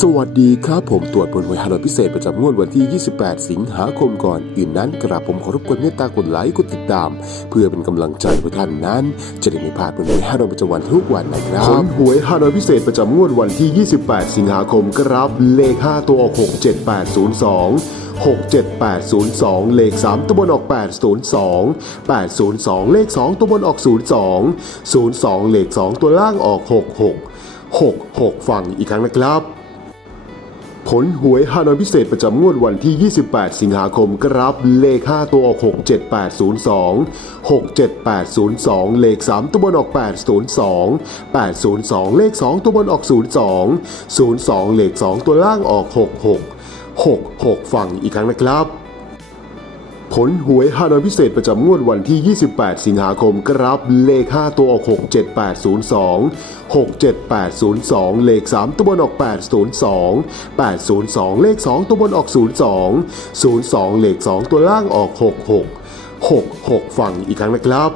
สวัสดีครับ ผมตรวจผลหวยฮานอยพิเศษประจำงวดวันที่ 28 สิงหาคมก่อนอื่นนั้นกราบผมขอรบกวนเมตตากดไลค์กดติดตาม เพื่อเป็นกำลังใจให้ท่านนั้น จะได้ไม่พลาดผลหวยฮานอยประจำวันทุกวันนะครับผลหวยฮานอยพิเศษประจำงวดวันที่ 28 สิงหาคมครับเลข 5 ตัวออก 67802 67802 เลข 3 ตัวบนออก 802 802 เลข 2 ตัวบนออก 02 02 เลข 2 ตัวล่างออก 66 66 ฟังอีกครั้งนะครับ ผลหวยฮานอยพิเศษประจำงวดวันที่ 28 สิงหาคมครับเลข 5 ตัวออก 67802 67802 เลข 3 ตัวบนออก 802 802 เลข 2 ตัวบนออก 02 02 เลข 2 ตัวล่างออก 66 66 ฝั่งอีกครั้งนะครับ ผลหวยฮานอยพิเศษประจำงวดวันที่ 28 สิงหาคมครับเลข 5 ตัวออก 67802 67802 เลข 3 ตัวบนออก 802 802 เลข 2 ตัวบนออก 02 02 เลข 2 ตัวล่างออก 66 66 ฝั่งอีกครั้งนะครับ